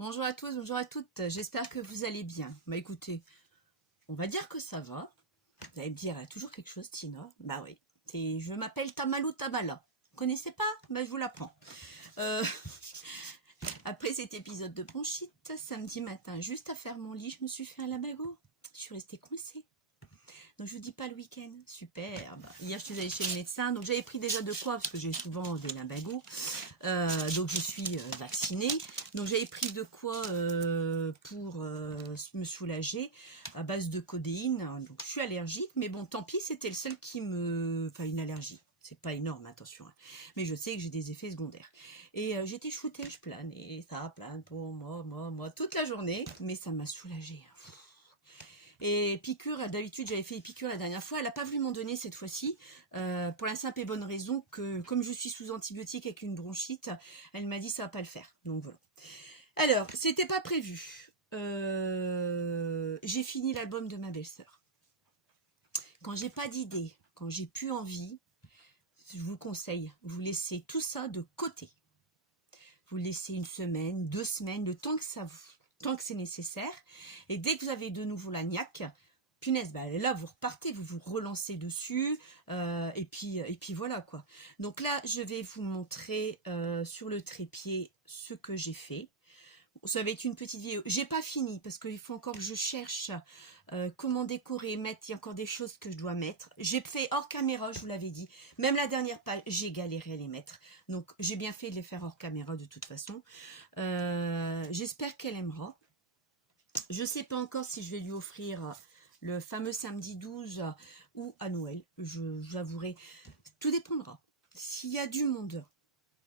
Bonjour à tous, bonjour à toutes, j'espère que vous allez bien. Bah écoutez, on va dire que ça va. Vous allez me dire, toujours quelque chose, Tina? Bah oui, je m'appelle Tamalou Tamala. Vous connaissez pas? Bah je vous l'apprends. Euh, Après cet épisode de bronchite, samedi matin, juste à faire mon lit, je me suis fait un lumbago. Je suis restée coincée. Donc je vous dis pas le week-end, superbe. Hier je suis allée chez le médecin, donc j'avais pris déjà de quoi, parce que j'ai souvent des lumbagos. Donc je suis vaccinée. Donc j'avais pris de quoi pour me soulager à base de codéine. Donc je suis allergique, mais bon tant pis, c'était le seul qui me... Enfin une allergie. C'est pas énorme, attention. Hein. Mais je sais que j'ai des effets secondaires. Et j'étais shootée, je planais, ça plane pour moi, toute la journée. Mais ça m'a soulagée. Hein. Et piqûre, d'habitude j'avais fait les piqûres la dernière fois, elle n'a pas voulu m'en donner cette fois-ci, pour la simple et bonne raison que comme je suis sous antibiotiques avec une bronchite, elle m'a dit ça va pas le faire. Donc voilà. Alors, c'était pas prévu. J'ai fini l'album de ma belle-sœur. Quand j'ai pas d'idée, quand j'ai plus envie, je vous conseille, vous laissez tout ça de côté. Vous laissez une semaine, 2 semaines, le temps que tant que c'est nécessaire. Et dès que vous avez de nouveau la niaque, punaise, bah là vous repartez, vous vous relancez dessus, et puis voilà quoi. Donc là, je vais vous montrer sur le trépied ce que j'ai fait. Ça va être une petite vidéo. J'ai pas fini parce qu'il faut encore que je cherche comment décorer, mettre. Il y a encore des choses que je dois mettre. J'ai fait hors caméra, je vous l'avais dit. Même la dernière page, j'ai galéré à les mettre. Donc j'ai bien fait de les faire hors caméra de toute façon. J'espère qu'elle aimera. Je sais pas encore si je vais lui offrir le fameux samedi 12 ou à Noël. J'avouerai. Tout dépendra. S'il y a du monde,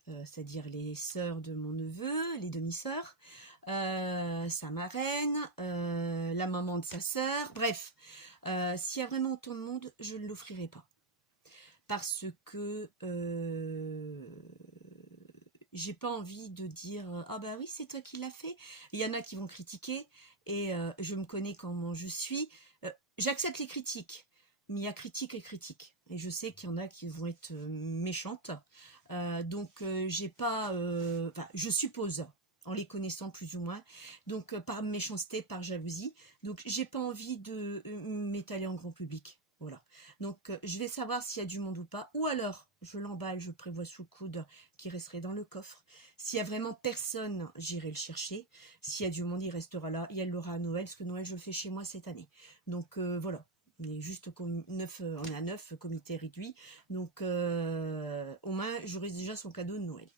c'est-à-dire les sœurs de mon neveu, les demi-sœurs, sa marraine, la maman de sa sœur, bref, s'il y a vraiment autant de monde, je ne l'offrirai pas. Parce que j'ai pas envie de dire ah bah oui c'est toi qui l'as fait. Il y en a qui vont critiquer et je me connais comment je suis. J'accepte les critiques, mais il y a critique et critique. Et je sais qu'il y en a qui vont être méchantes. Donc j'ai pas, enfin je suppose en les connaissant plus ou moins, donc par méchanceté, par jalousie. Donc j'ai pas envie de m'étaler en grand public. Voilà. Donc je vais savoir s'il y a du monde ou pas. Ou alors je l'emballe, je prévois sous le coude qui resterait dans le coffre. S'il y a vraiment personne, j'irai le chercher. S'il y a du monde, il restera là. Et elle l'aura à Noël, parce que Noël je le fais chez moi cette année. Donc voilà. On est juste neuf, on est à 9, comité réduit. Donc au moins j'aurai déjà son cadeau de Noël.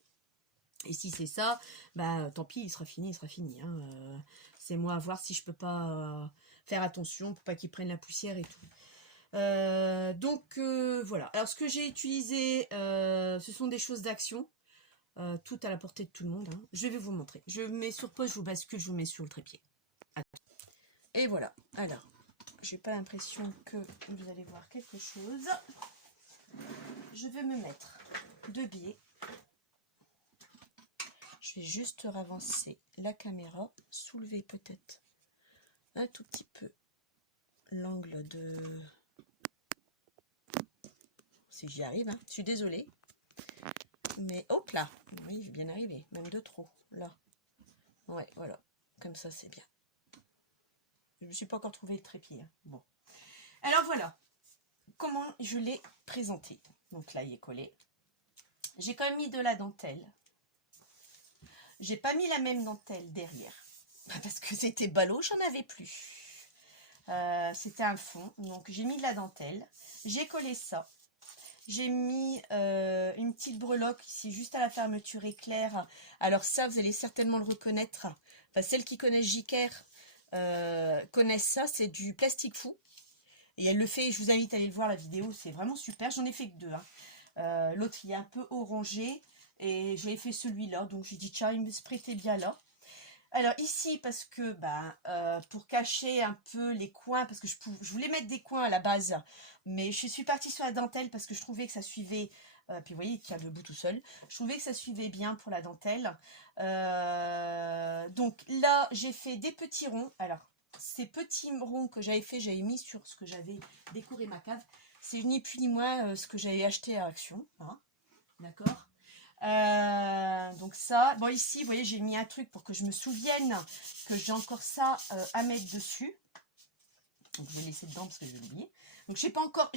Et si c'est ça, bah tant pis, il sera fini, il sera fini. Hein. C'est moi à voir si je peux pas faire attention pour pas qu'il prenne la poussière et tout. Donc voilà. Alors ce que j'ai utilisé, ce sont des choses d'action, tout à la portée de tout le monde. Hein. Je vais vous montrer. Je mets sur pause, je vous bascule, je vous mets sur le trépied. Et voilà. Alors, j'ai pas l'impression que vous allez voir quelque chose. Je vais me mettre de biais. Je vais juste ravancer la caméra, soulever peut-être un tout petit peu l'angle de... Si j'y arrive, hein. Je suis désolée. Mais hop là, oui, j'ai bien arrivé, même de trop, là. Ouais, voilà, comme ça c'est bien. Je ne me suis pas encore trouvé le trépied. Hein. Bon. Alors voilà, comment je l'ai présenté. Donc là, il est collé. J'ai quand même mis de la dentelle. J'ai pas mis la même dentelle derrière. Parce que c'était ballot, j'en avais plus. C'était un fond, donc j'ai mis de la dentelle. J'ai collé ça. J'ai mis une petite breloque ici, juste à la fermeture éclair. Alors ça, vous allez certainement le reconnaître. Enfin, celles qui connaissent Jiker connaissent ça. C'est du plastique fou. Et elle le fait, je vous invite à aller le voir la vidéo. C'est vraiment super. J'en ai fait que deux. Hein. L'autre, il est un peu orangé. Et j'ai fait celui-là. Donc, j'ai dit, tiens, il me se prêtait bien là. Alors ici, parce que pour cacher un peu les coins, parce que je voulais mettre des coins à la base, mais je suis partie sur la dentelle parce que je trouvais que ça suivait, puis vous voyez, il tient debout tout seul, je trouvais que ça suivait bien pour la dentelle. Donc là, j'ai fait des petits ronds. Alors, ces petits ronds que j'avais fait, j'avais mis sur ce que j'avais décoré ma cave. C'est ni plus ni moins ce que j'avais acheté à Action, hein, d'accord. Donc ça, bon ici, vous voyez, j'ai mis un truc pour que je me souvienne que j'ai encore ça à mettre dessus. Donc je vais laisser dedans parce que je vais l'oublier. Donc j'ai pas encore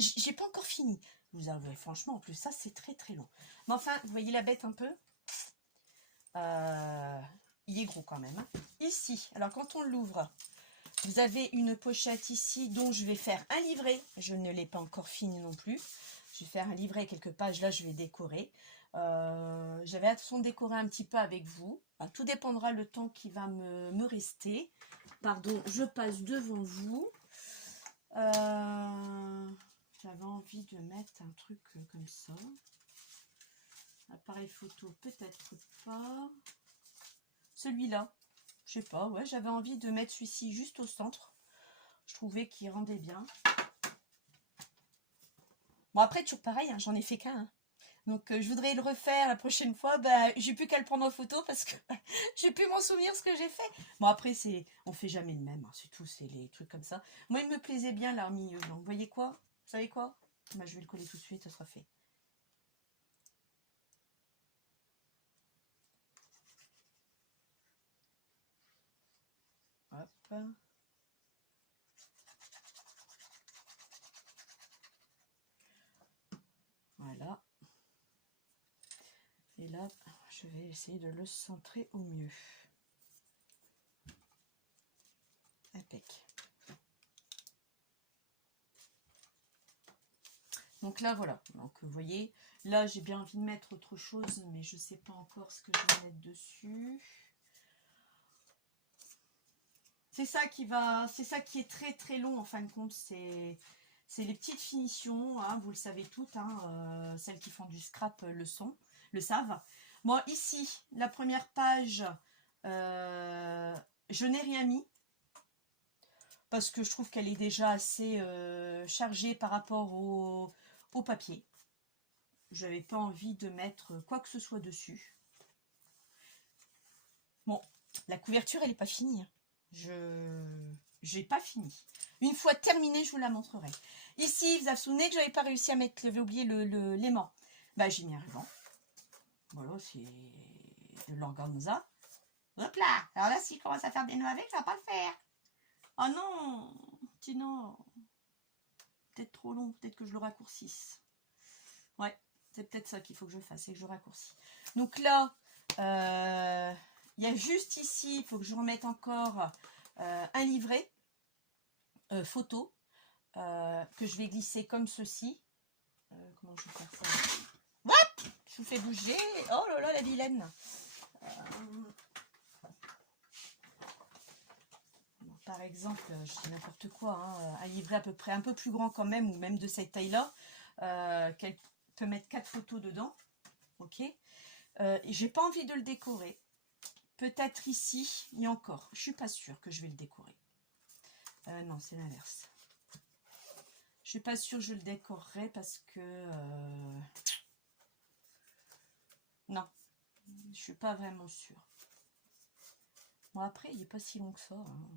fini. Vous avouez, franchement, en plus ça c'est très très long. Mais enfin, vous voyez la bête un peu. Il est gros quand même. Hein. Ici, alors quand on l'ouvre, vous avez une pochette ici dont je vais faire un livret. Je ne l'ai pas encore fini non plus. Je vais faire un livret, quelques pages. Là, je vais décorer. J'avais attention de décorer un petit peu avec vous. Enfin, tout dépendra le temps qui va me rester. Pardon, je passe devant vous. J'avais envie de mettre un truc comme ça. Appareil photo, peut-être pas. Celui-là, je sais pas, ouais, j'avais envie de mettre celui-ci juste au centre. Je trouvais qu'il rendait bien. Bon, après, toujours pareil, hein, j'en ai fait qu'un. Hein. Donc, je voudrais le refaire la prochaine fois. Bah, j'ai plus qu'à le prendre en photo parce que j'ai plus m'en souvenir ce que j'ai fait. Bon, après, on fait jamais le même. Hein, c'est tout, c'est les trucs comme ça. Moi, il me plaisait bien l'armilleuse. Donc, vous voyez quoi? Vous savez quoi? Bah, je vais le coller tout de suite, ça sera fait. Hop. Voilà. Et là, je vais essayer de le centrer au mieux. Impec. Donc là, voilà. Donc, vous voyez, là, j'ai bien envie de mettre autre chose, mais je ne sais pas encore ce que je vais mettre dessus. C'est ça qui est très très long en fin de compte. C'est les petites finitions, hein, vous le savez toutes, hein, celles qui font du scrap le savent. Bon, ici, la première page, je n'ai rien mis. Parce que je trouve qu'elle est déjà assez chargée par rapport au papier. Je n'avais pas envie de mettre quoi que ce soit dessus. Bon, la couverture, elle n'est pas finie. Hein. Je n'ai pas fini. Une fois terminée, je vous la montrerai. Ici, vous vous souvenez que je n'avais pas réussi à mettre, j'avais oublié l'aimant. Bah, j'ai mis un ruban. Voilà, c'est de l'organza. Hop là. Alors là, s'il commence à faire des nœuds avec, ça va pas le faire. Oh non, sinon, peut-être trop long, peut-être que je le raccourcisse. Ouais, c'est peut-être ça qu'il faut que je fasse, c'est que je raccourcis. Donc là, il y a juste ici, il faut que je remette encore un livret photo que je vais glisser comme ceci. Comment je vais faire ça? Hop, je vous fais bouger. Oh là là, la vilaine. Bon, par exemple, je dis n'importe quoi, hein, un livret à peu près un peu plus grand quand même, ou même de cette taille-là, qu'elle peut mettre 4 photos dedans. Ok. J'ai pas envie de le décorer. Peut-être ici, et encore, je suis pas sûre que je vais le décorer. Non, c'est l'inverse. Je suis pas sûre que je le décorerai parce que... non, je suis pas vraiment sûre. Bon, après, il n'est pas si long que ça. Hein.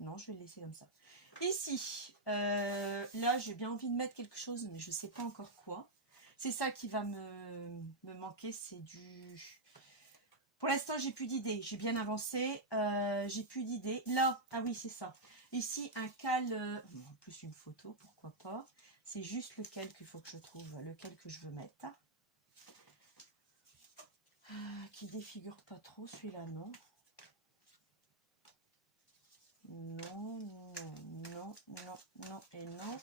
Non, je vais le laisser comme ça. Ici, là, j'ai bien envie de mettre quelque chose, mais je sais pas encore quoi. C'est ça qui va me manquer, c'est du... Pour l'instant, j'ai plus d'idées. J'ai bien avancé. J'ai plus d'idées. Là, ah oui, c'est ça. Ici, un cal. En plus, une photo, pourquoi pas. C'est juste lequel qu'il faut que je trouve. Lequel que je veux mettre. Qui défigure pas trop. Celui-là, non. Non, non, non, non, non et non.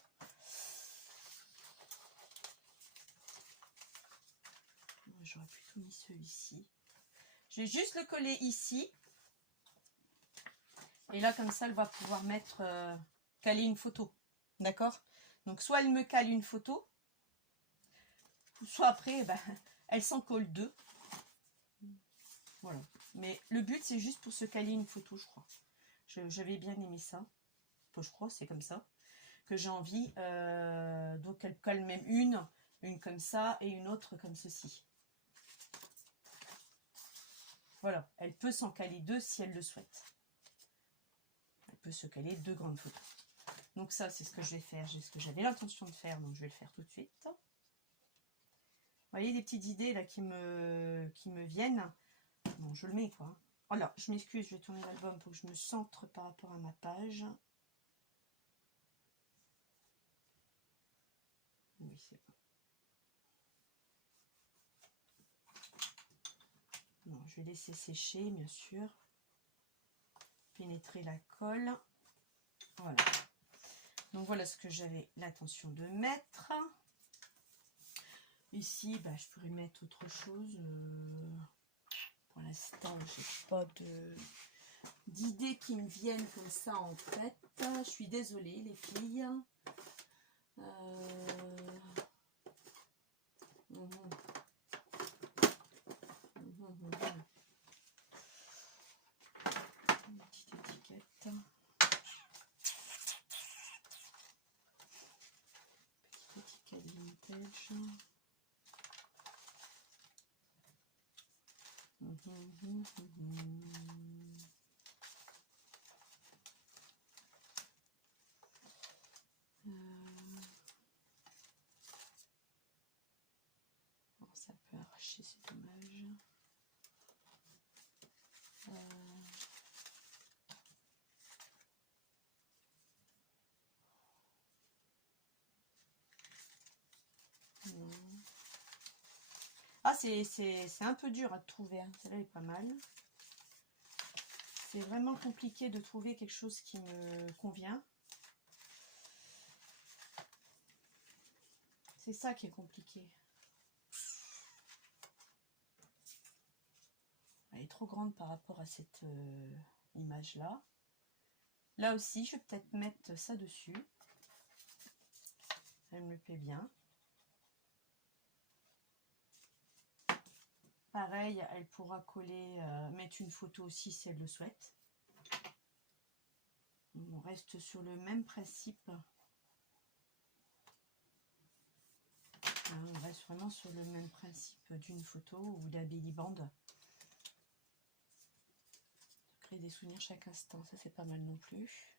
J'aurais plutôt mis celui-ci. Je vais juste le coller ici. Et là, comme ça, elle va pouvoir mettre, caler une photo. D'accord? Donc, soit elle me cale une photo, soit après, ben, elle s'en colle deux. Voilà. Mais le but, c'est juste pour se caler une photo, je crois. J'avais bien aimé ça. Enfin, je crois, c'est comme ça que j'ai envie. Donc, elle colle même une comme ça et une autre comme ceci. Voilà. Elle peut s'en caler deux si elle le souhaite. Elle peut se caler deux grandes photos. Donc ça, c'est ce que je vais faire. C'est ce que j'avais l'intention de faire, donc je vais le faire tout de suite. voyez des petites idées là qui me viennent. Bon, je le mets quoi. Oh là, je m'excuse, je vais tourner l'album pour que je me centre par rapport à ma page. Oui, c'est bon. Non, je vais laisser sécher, bien sûr. Pénétrer la colle. Voilà. Donc voilà ce que j'avais l'intention de mettre. Ici, bah, je pourrais mettre autre chose. Pour l'instant, j'ai pas d'idées qui me viennent comme ça en tête. Je suis désolée, les filles. Une petite étiquette. Petite étiquette vintage. Bon, ça peut arracher, c'est dommage. Non. Ah, c'est un peu dur à trouver, hein. Celle-là est pas mal. C'est vraiment compliqué de trouver quelque chose qui me convient. C'est ça qui est compliqué. Elle est trop grande par rapport à cette image-là. Là aussi, je vais peut-être mettre ça dessus. Elle me plaît bien. Pareil, elle pourra coller, mettre une photo aussi si elle le souhaite. On reste sur le même principe. On reste vraiment sur le même principe d'une photo ou d'un belly band. Créer des souvenirs chaque instant, ça c'est pas mal non plus.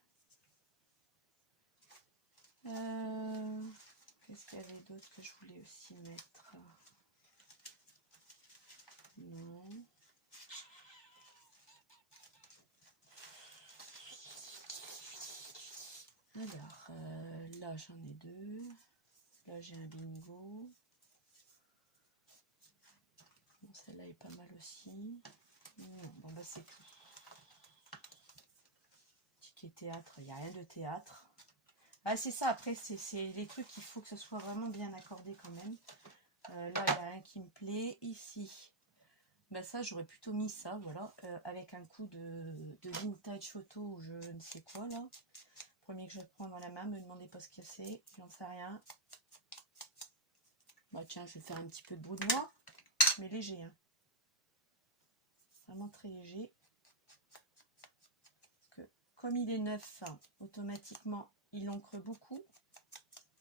Qu'est-ce qu'il y avait d'autre que je voulais aussi mettre? Non. Alors, là j'en ai deux. Là j'ai un bingo. Bon, celle-là est pas mal aussi. Non, bon bah c'est tout. Ticket théâtre, il n'y a rien de théâtre. Ah c'est ça, après c'est les trucs, il faut que ce soit vraiment bien accordé quand même. Là il y a un qui me plaît. Ici, bah ça j'aurais plutôt mis ça, voilà, avec un coup de vintage photo ou je ne sais quoi là. Premier que je prends dans la main, me demandez pas ce que c'est, j'en sais rien. Bah tiens, je vais faire un petit peu de bruit de moi, mais léger, hein. Vraiment très léger. Parce que comme il est neuf, hein, automatiquement il encre beaucoup,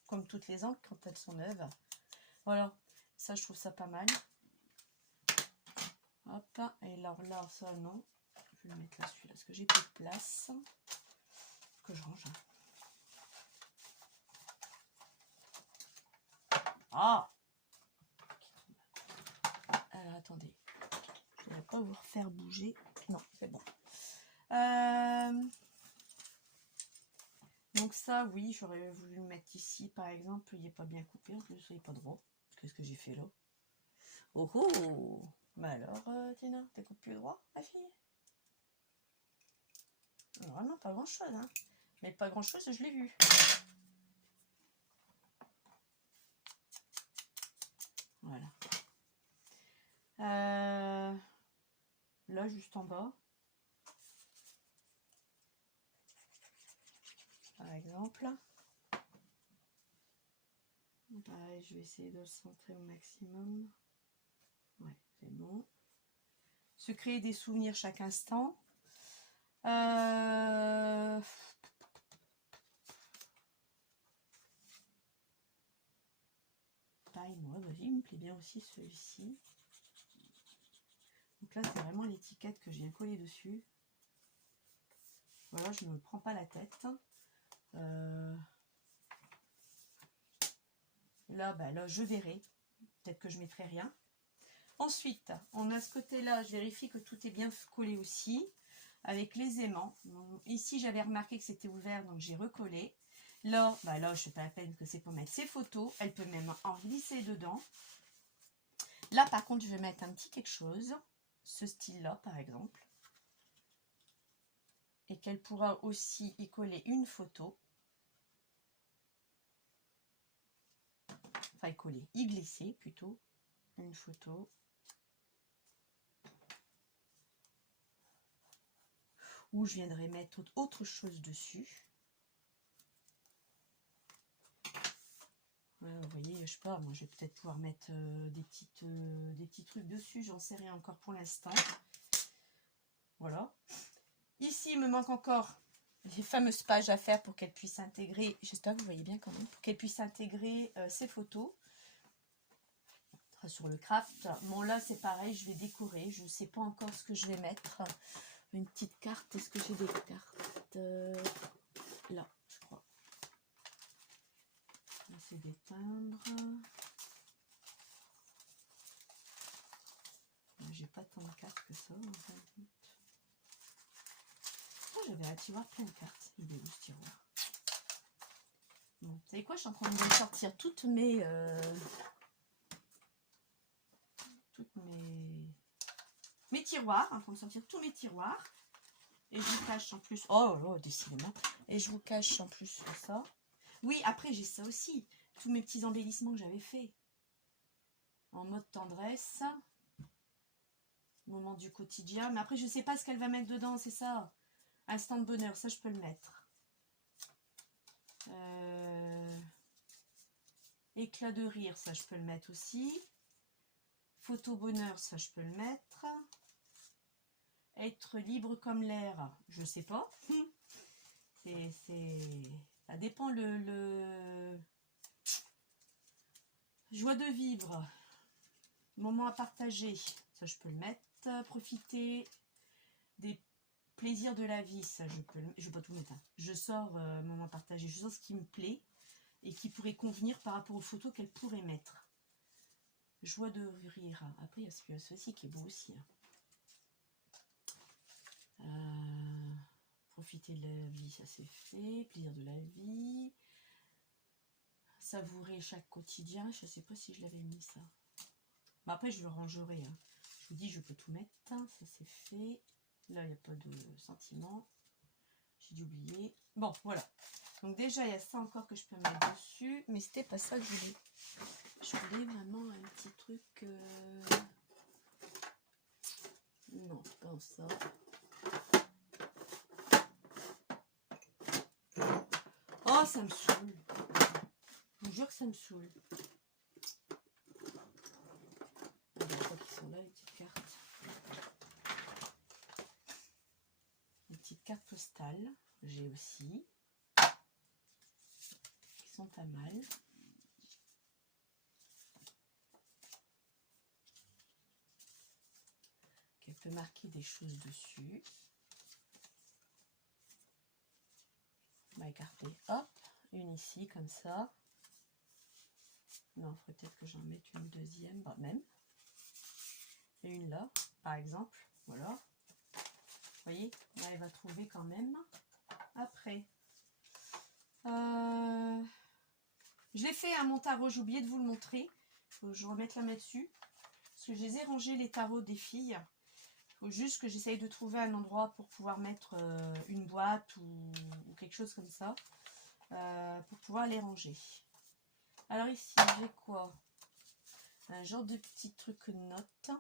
comme toutes les encres quand elles sont neuves. Voilà, ça je trouve ça pas mal. Hop, et alors là, ça non, je vais le mettre là, celui-là, parce que j'ai plus de place. Que je range. Ah! Alors attendez, je ne vais pas vous refaire bouger. Non, c'est bon. Donc ça, oui, j'aurais voulu le mettre ici, par exemple. Il n'est pas bien coupé, en plus, il n'est pas droit. Qu'est-ce que j'ai fait là? Oh oh! Bah alors, Tina, t'es coupé droit, ma fille? Vraiment pas grand-chose, hein. Mais pas grand-chose, je l'ai vu. Voilà. Là, juste en bas. Par exemple. Pareil, je vais essayer de le centrer au maximum. Ouais, c'est bon. Se créer des souvenirs chaque instant. Pareil, moi, vas-y, il me plaît bien aussi celui-ci. Donc là, c'est vraiment l'étiquette que je viens coller dessus. Voilà, je ne me prends pas la tête. Là, bah, là, je verrai. peut-être que je mettrai rien. Ensuite, on a ce côté-là, je vérifie que tout est bien collé aussi, avec les aimants. Donc, ici, j'avais remarqué que c'était ouvert, donc j'ai recollé. Là, bah là, je ne fais pas la peine que c'est pour mettre ses photos. Elle peut même en glisser dedans. Là, par contre, je vais mettre un petit quelque chose, ce style-là, par exemple. Et qu'elle pourra aussi y coller une photo. Enfin, y coller, y glisser plutôt. Une photo. Ou je viendrai mettre autre chose dessus. Vous voyez, je sais pas, moi je vais peut-être pouvoir mettre des petits trucs dessus, j'en sais rien encore pour l'instant. Voilà. Ici, il me manque encore les fameuses pages à faire pour qu'elle puisse intégrer, j'espère que vous voyez bien quand même, pour qu'elle puisse intégrer ses photos. Sur le craft. Bon là c'est pareil, je vais décorer, je ne sais pas encore ce que je vais mettre. Une petite carte, est-ce que j'ai des cartes là, je crois. Là c'est des timbres. J'ai pas tant de cartes que ça en fin de compte. Oh, j'avais un tiroir plein de cartes. Il est où ce tiroir? Bon, vous savez quoi, je suis en train de sortir toutes mes tiroirs, en train de sortir tous mes tiroirs. Et je vous cache en plus, oh décidément, et je vous cache en plus ça. Oui, après j'ai ça aussi, tous mes petits embellissements que j'avais fait. En mode tendresse, moment du quotidien, mais après je sais pas ce qu'elle va mettre dedans, c'est ça. Instant de bonheur, ça je peux le mettre. Éclat de rire, ça je peux le mettre aussi. Photo bonheur, ça je peux le mettre. Être libre comme l'air, je sais pas. Ça dépend le joie de vivre. Moment à partager, ça je peux le mettre. Profiter des plaisirs de la vie, ça je peux le mettre. Je vais pas tout mettre. Hein. Je sors moment à partager, je sors ce qui me plaît et qui pourrait convenir par rapport aux photos qu'elle pourrait mettre. Joie de rire. Après, il y a ceci qui est beau aussi. Profiter de la vie, ça c'est fait. Plaisir de la vie. Savourer chaque quotidien. Je ne sais pas si je l'avais mis ça. Mais après, je le rangerai. Hein. Je vous dis, je peux tout mettre. Ça c'est fait. Là, il n'y a pas de sentiment. J'ai dû oublier. Bon, voilà. Donc déjà, il y a ça encore que je peux mettre dessus. Mais c'était pas ça que je voulais. Je voulais vraiment un petit truc... Non, pas ça. Oh, ça me saoule. Je vous jure que ça me saoule. Je crois qu'ils sont là, les petites cartes. Les petites cartes postales, j'ai aussi. Qui sont pas mal. Elle peut marquer des choses dessus. On va écarter. Hop, une ici, comme ça. Non, il faudrait peut-être que j'en mette une deuxième, bah, même. Et une là, par exemple. Voilà. Vous voyez, là, elle va trouver quand même. Après, je l'ai fait à mon tarot, j'ai oublié de vous le montrer. Faut que je remette la main dessus. Parce que je les ai rangés, les tarots des filles. Il faut juste que j'essaye de trouver un endroit pour pouvoir mettre une boîte ou quelque chose comme ça. Pour pouvoir les ranger. Alors ici, j'ai quoi? Un genre de petit truc note.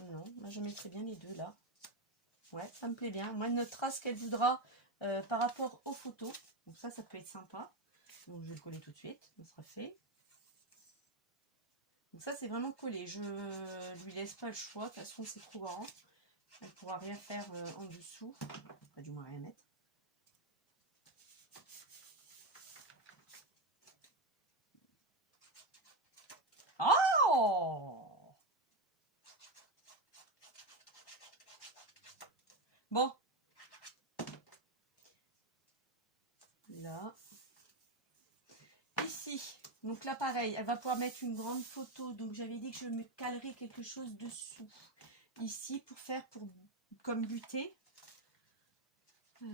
Non, moi je mettrai bien les deux là. Ouais, ça me plaît bien. Moi, elle notera ce qu'elle voudra par rapport aux photos. Donc ça peut être sympa. Donc je vais le coller tout de suite. Ça sera fait. Donc ça, c'est vraiment collé. Je lui laisse pas le choix. De toute façon, c'est trop grand. Elle ne pourra rien faire en dessous. Enfin, du moins rien mettre. Oh! Bon. Là. Donc là, pareil, elle va pouvoir mettre une grande photo. Donc j'avais dit que je me calerais quelque chose dessous. Ici, pour faire comme buter. Ah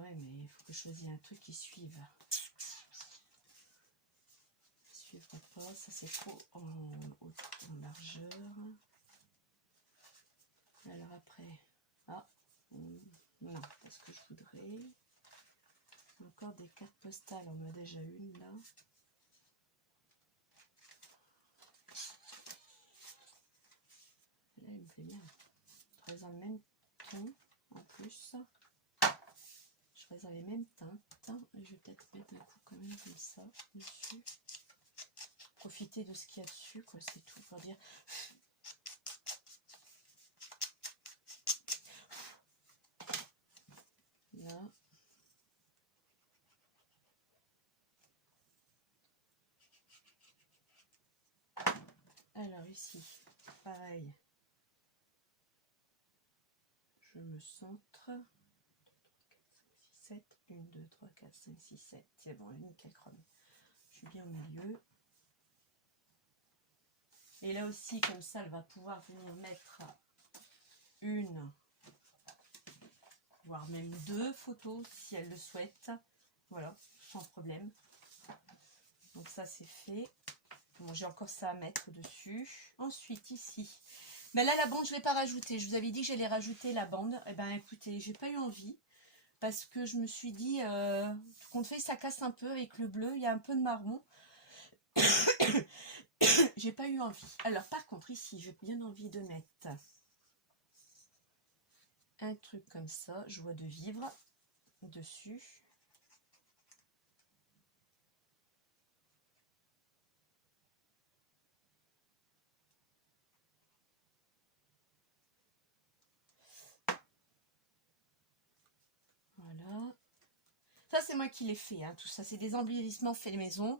ouais, mais il faut que je choisisse un truc qui suive. Suivre pas, ça c'est trop en largeur. Alors après, non, parce que je voudrais encore des cartes postales. On en a déjà une là. Là, il me plaît bien. Je reste dans le même ton en plus. Je reste dans les mêmes teintes. Et je vais peut-être mettre un coup quand même comme ça dessus. Profiter de ce qu'il y a dessus, quoi, c'est tout pour dire. Là. Alors ici, pareil. Je me centre. 1, 2, 3, 4, 5, 6, 7. C'est bon, nickel chrome. Je suis bien au milieu. Et là aussi, comme ça, elle va pouvoir venir mettre une, voire même 2 photos si elle le souhaite. Voilà, sans problème. Donc ça, c'est fait. Bon, j'ai encore ça à mettre dessus. Ensuite, ici. Mais là, la bande, je ne l'ai pas rajoutée. Je vous avais dit que j'allais rajouter la bande. Eh bien, écoutez, j'ai pas eu envie. Parce que je me suis dit, tout compte fait, ça casse un peu avec le bleu. Il y a un peu de marron. J'ai pas eu envie. Alors, par contre, ici, j'ai bien envie de mettre un truc comme ça, joie de vivre, dessus. Voilà. Ça, c'est moi qui l'ai fait, hein, tout ça. C'est des embellissements faits maison.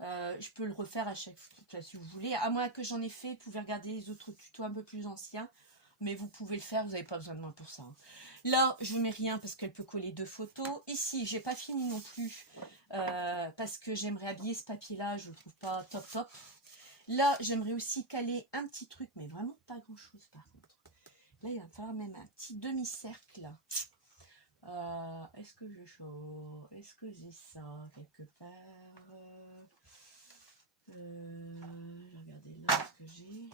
Je peux le refaire à chaque fois si vous voulez. À moins que j'en ai fait, vous pouvez regarder les autres tutos un peu plus anciens. Mais vous pouvez le faire, vous n'avez pas besoin de moi pour ça. Hein. Là, je ne mets rien parce qu'elle peut coller 2 photos. Ici, j'ai pas fini non plus parce que j'aimerais habiller ce papier-là. Je ne le trouve pas top top. Là, j'aimerais aussi caler un petit truc, mais vraiment pas grand-chose par contre. Là, il va falloir même un petit demi-cercle. Est-ce que est-ce que j'ai ça quelque part regardez là ce que j'ai.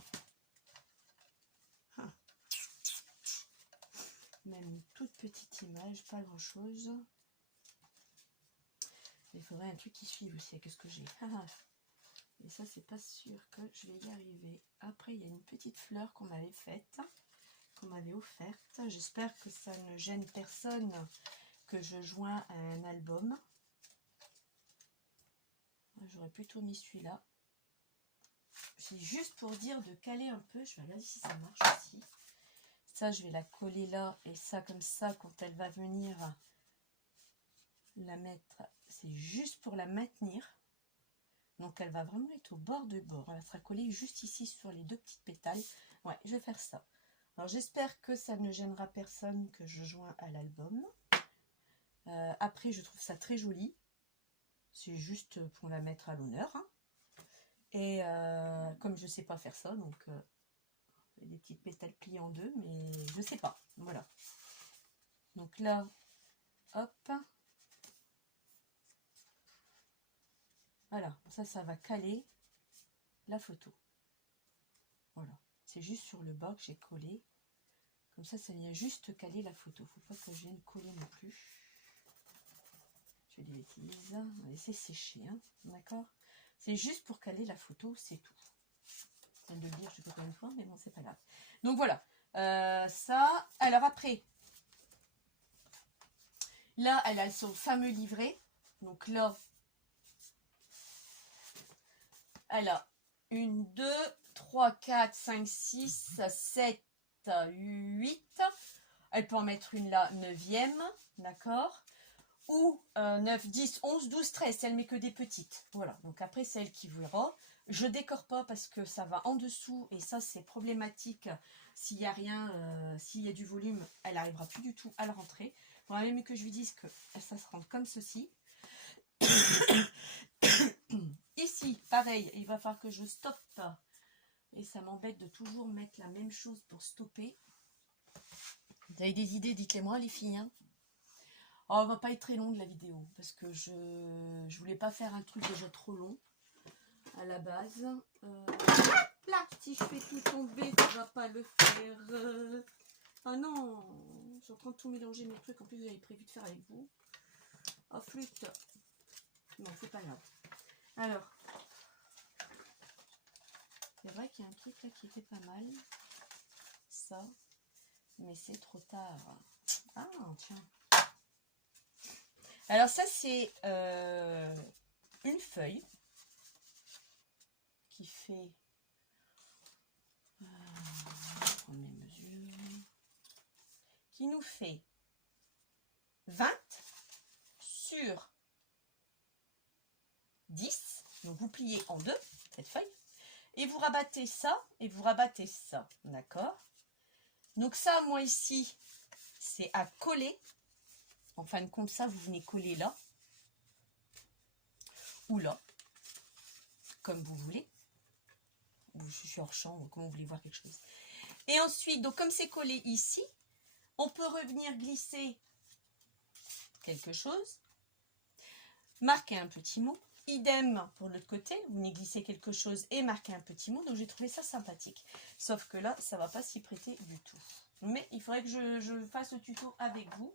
Même une toute petite image, pas grand chose. Il faudrait un truc qui suive aussi. Qu'est-ce que j'ai? Et ça, c'est pas sûr que je vais y arriver. Après, il y a une petite fleur qu'on m'avait faite, qu'on m'avait offerte. J'espère que ça ne gêne personne que je joins à un album. J'aurais plutôt mis celui-là. C'est juste pour dire de caler un peu. Je vais regarder si ça marche aussi. Ça, je vais la coller là. Et ça, comme ça, quand elle va venir la mettre, c'est juste pour la maintenir. Donc, elle va vraiment être au bord de bord. Elle sera collée juste ici sur les 2 petites pétales. Ouais, je vais faire ça. Alors, j'espère que ça ne gênera personne que je joins à l'album. Après, je trouve ça très joli. C'est juste pour la mettre à l'honneur. Hein. Et comme je ne sais pas faire ça, donc des petites pétales pliées en 2, mais je ne sais pas. Voilà. Donc là, hop. Voilà, ça va caler la photo. Voilà. C'est juste sur le bas que j'ai collé. Comme ça vient juste caler la photo. Faut pas que je vienne coller non plus. Je fais des bêtises. On va laisser sécher, hein, d'accord? C'est juste pour caler la photo, c'est tout. Je viens de le dire, je sais pas combien de fois, mais bon, c'est pas grave. Donc voilà, ça. Alors après, là, elle a son fameux livret. Donc là, elle a 1, 2, 3, 4, 5, 6, 7, 8. Elle peut en mettre une là, 9e, d'accord? Ou 9, 10, 11, 12, 13, elle met que des petites. Voilà, donc après c'est elle qui verra. Je décore pas parce que ça va en dessous et ça c'est problématique. S'il y a rien, s'il y a du volume, elle n'arrivera plus du tout à le rentrer. Bon, allez, mais que je lui dise que ça se rend comme ceci. Ici, pareil, il va falloir que je stoppe. Et ça m'embête de toujours mettre la même chose pour stopper. Vous avez des idées, dites-les moi les filles. Hein. Oh, elle va pas être très longue la vidéo. Parce que je voulais pas faire un truc déjà trop long. À la base. Là, si je fais tout tomber, ça va pas le faire. Ah non, je suis en train de tout mélanger mes trucs. En plus, j'avais prévu de faire avec vous. Oh, flûte. Non, c'est pas grave. Alors, c'est vrai qu'il y a un truc là qui était pas mal. Ça. Mais c'est trop tard. Ah, tiens. Alors ça, c'est une feuille qui fait... je vais prendre mes mesures. Qui nous fait 20 sur 10. Donc vous pliez en deux cette feuille. Et vous rabattez ça et vous rabattez ça. D'accord? Donc ça, moi ici, c'est à coller. En fin de compte, ça, vous venez coller là. Ou là. Comme vous voulez. Je suis hors champ, donc comment vous voulez voir quelque chose. Et ensuite, donc comme c'est collé ici, on peut revenir glisser quelque chose. Marquer un petit mot. Idem pour l'autre côté, vous venez glisser quelque chose et marquer un petit mot. Donc j'ai trouvé ça sympathique. Sauf que là, ça ne va pas s'y prêter du tout. Mais il faudrait que je fasse le tuto avec vous.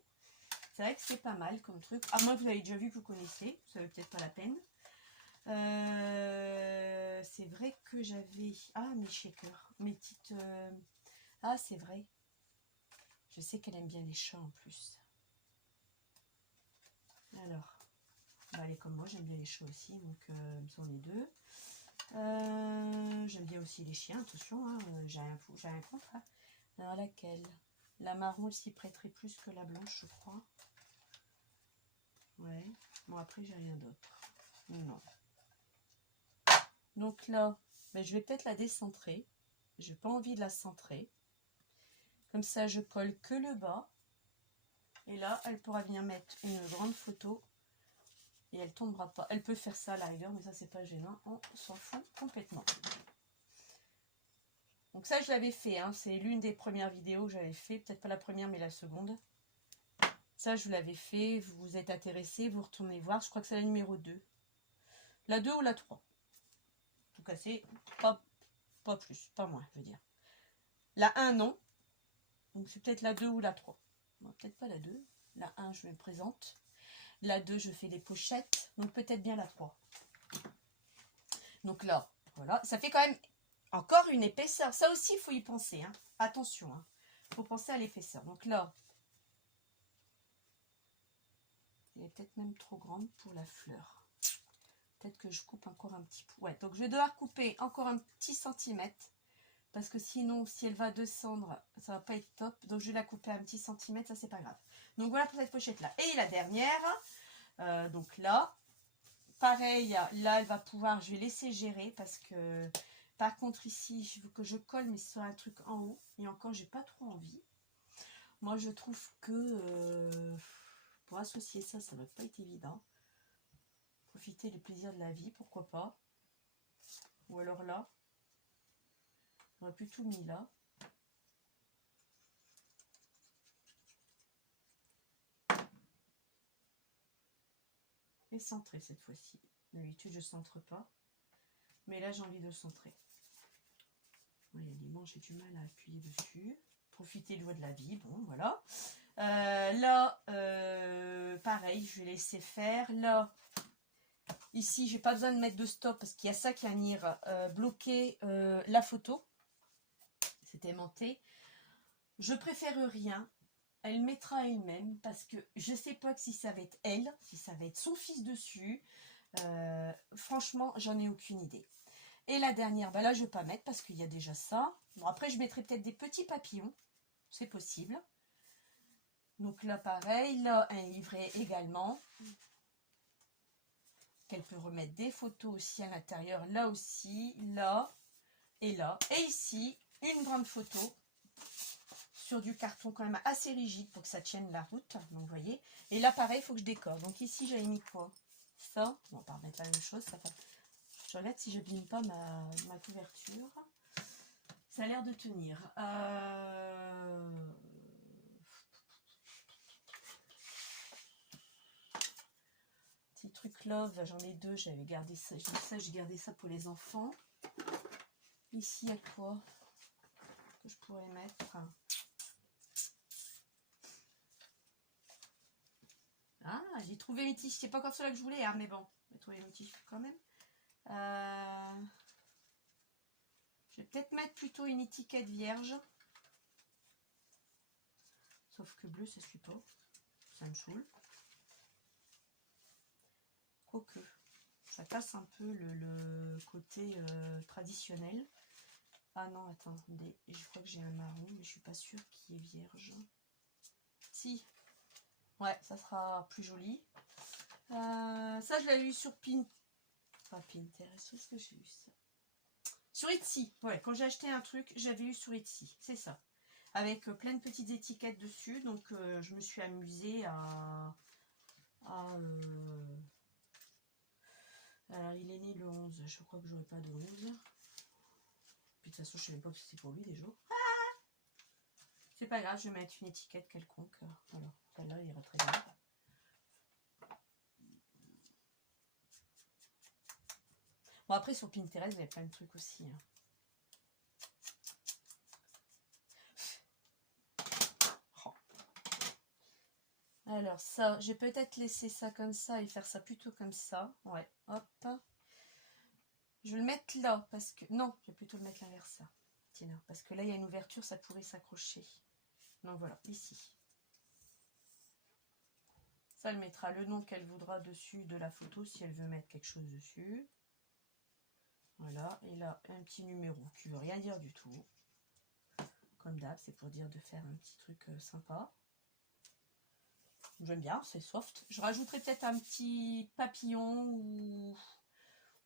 C'est vrai que c'est pas mal comme truc. À moins que vous avez déjà vu, que vous connaissez. Ça ne vaut peut-être pas la peine. C'est vrai que j'avais... Ah, mes shakers. Mes petites... Ah, c'est vrai. Je sais qu'elle aime bien les chats en plus. Alors, bah, elle est comme moi, j'aime bien les chats aussi. Donc, on est deux. J'aime bien aussi les chiens, attention. Hein, j'ai rien contre. Hein. Alors, laquelle? La marron, elle s'y prêterait plus que la blanche, je crois. Ouais. Bon, après, j'ai rien d'autre. Non. Donc là, ben, je vais peut-être la décentrer. J'ai pas envie de la centrer. Comme ça, je colle que le bas. Et là, elle pourra venir mettre une grande photo. Et elle tombera pas. Elle peut faire ça à la rigueur, mais ça, c'est pas gênant. On s'en fout complètement. Donc ça, je l'avais fait. Hein. C'est l'une des premières vidéos que j'avais fait. Peut-être pas la première, mais la seconde. Ça, je l'avais fait. Vous vous êtes intéressé, vous retournez voir. Je crois que c'est la numéro 2. La 2 ou la 3. En tout cas, c'est pas plus, pas moins, je veux dire. La 1, non. Donc, c'est peut-être la 2 ou la 3. Bon, peut-être pas la 2. La 1, je me présente. La 2, je fais les pochettes. Donc, peut-être bien la 3. Donc là, voilà. Ça fait quand même encore une épaisseur. Ça aussi, il faut y penser. Hein. Attention. Il faut penser à l'épaisseur. Donc là, elle est peut-être même trop grande pour la fleur. Peut-être que je coupe encore un petit peu. Ouais, donc je vais devoir couper encore un petit centimètre. Parce que sinon, si elle va descendre, ça va pas être top. Donc, je vais la couper à un petit centimètre. Ça, c'est pas grave. Donc, voilà pour cette pochette-là. Et la dernière. Donc là, pareil. Là, elle va pouvoir... Je vais laisser gérer parce que... Par contre, ici, je veux que je colle, mais sur un truc en haut. Et encore, j'ai pas trop envie. Moi, je trouve que... pour associer ça, ça va pas être évident. Profiter des plaisirs de la vie, pourquoi pas. Ou alors là. J'aurais pu tout mis là. Et centrer cette fois-ci. D'habitude, je ne centre pas. Mais là, j'ai envie de centrer. Il y a des manches, j'ai du mal à appuyer dessus. Profiter le doigt de la vie. Bon, voilà. Là, pareil, je vais laisser faire. Là, ici, j'ai pas besoin de mettre de stop parce qu'il y a ça qui va venir bloquer la photo. C'est aimanté. Je préfère rien. Elle mettra elle-même parce que je sais pas si ça va être elle, si ça va être son fils dessus. Franchement, j'en ai aucune idée. Et la dernière, bah là, je vais pas mettre parce qu'il y a déjà ça. Bon, après, je mettrai peut-être des petits papillons. C'est possible. Donc là, pareil. Là, un livret également. Qu'elle peut remettre des photos aussi à l'intérieur. Là aussi, là et là. Et ici, une grande photo sur du carton quand même assez rigide pour que ça tienne la route. Donc vous voyez. Et là pareil, il faut que je décore. Donc ici j'avais mis quoi? Ça. On va pas remettre la même chose. Ça fait... Je regarde si j'abîme pas ma couverture. Ça a l'air de tenir. Petit truc love, j'en ai deux. J'avais gardé ça. J'ai gardé ça pour les enfants. Ici, il y a quoi que je pourrais mettre? Ah, j'ai trouvé mes tiges. C'est pas comme cela que je voulais, hein, mais bon, j'ai trouvé mes tiges quand même. Je vais peut-être mettre plutôt une étiquette vierge. Sauf que bleu, ça suit pas. Ça me saoule. Quoique, ça casse un peu le côté traditionnel. Ah non, attendez, je crois que j'ai un marron, mais je suis pas sûre qu'il est vierge. Si, ouais, ça sera plus joli. Ça, je l'avais vu sur Pinterest, est-ce que j'ai eu ça? Sur Etsy, ouais, quand j'ai acheté un truc, j'avais eu sur Etsy, c'est ça. Avec plein de petites étiquettes dessus, donc je me suis amusée à alors, il est né le 11, je crois que j'aurai pas de 11. Puis de toute façon, je ne sais même pas si c'est pour lui déjà. C'est pas grave, je vais mettre une étiquette quelconque. Voilà, celle-là, il ira très bien. Bon, après, sur Pinterest, il y a plein de trucs aussi. Hein. Oh. Alors, ça, je vais peut-être laisser ça comme ça et faire ça plutôt comme ça. Ouais, hop. Je vais le mettre là, parce que... Non, je vais plutôt le mettre l'inverse, ça. Tiens, parce que là, il y a une ouverture, ça pourrait s'accrocher. Donc voilà, ici. Ça, elle mettra le nom qu'elle voudra dessus de la photo, si elle veut mettre quelque chose dessus. Voilà, et là, un petit numéro qui veut rien dire du tout. Comme d'hab, c'est pour dire de faire un petit truc sympa. J'aime bien, c'est soft. Je rajouterai peut-être un petit papillon